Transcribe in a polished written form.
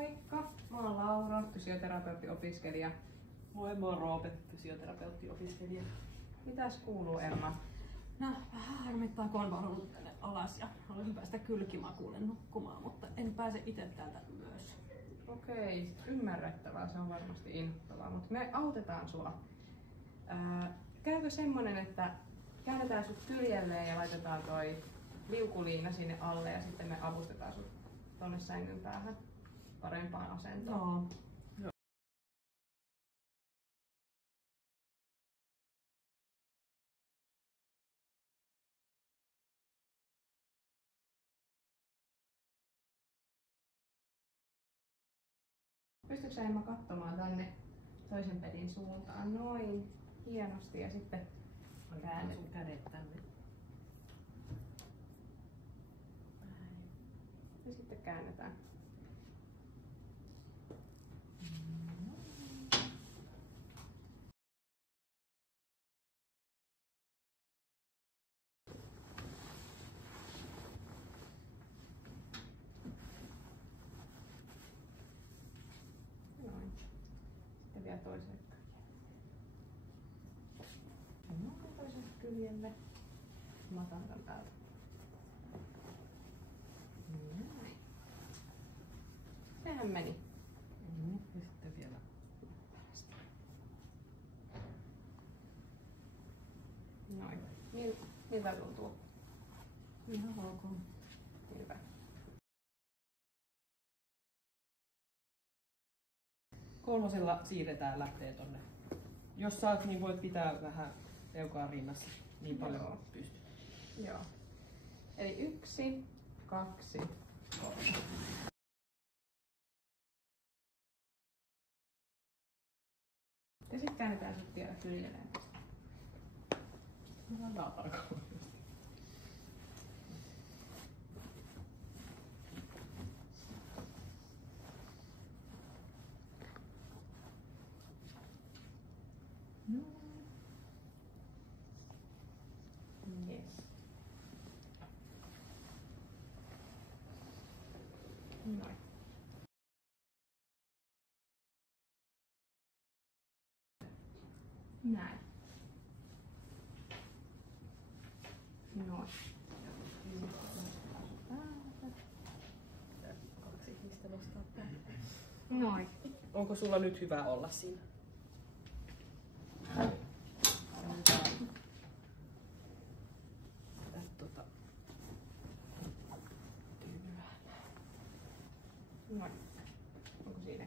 Moikka! Mä oon Laura, fysioterapeutti-opiskelija. Moi, mä oon Roope, fysioterapeutti-opiskelija. Mitäs kuuluu, Emma? No, vähän harmittaa, kun on valunut tänne alas ja haluaisin päästä kylkimakuulle nukkumaan, mutta en pääse itse täältä ylös. Okei, ymmärrettävää, se on varmasti inhottavaa, mutta me autetaan sua. Käykö semmonen, että käännetään sut kyljelleen ja laitetaan toi liukuliina sinne alle ja sitten me avustetaan sut tonne sängyn päähän parempaan asentoon? Joo. Pystytkö sä, Emma, katsomaan tänne toisen pedin suuntaan? Noin, hienosti, ja sitten Käännet sun kädet tänne. ja sitten käännetään. Noin. Sitten vielä toiselle kyljelle. Noin, toiselle kyljelle. Mä otan tän päältä. Näin. Sehän meni. Ja sitten vielä. Noin. Miltä tuntuu? Ihan ok. Hyvä. Kolmosella siirretään lähtee tonne. Jos saat, niin voit pitää vähän leukaa rinnassa niin paljon Joo. pystyt. Joo. Eli 1, 2, 3. Ja sitten käännetään sut vielä kyljelleen. Ihan tarkoin. Yes. Noin. Näin. Noin. Kaksi mistä nostaa tänne. Noin. Onko sulla nyt hyvä olla siinä? Noin. Onko siinä?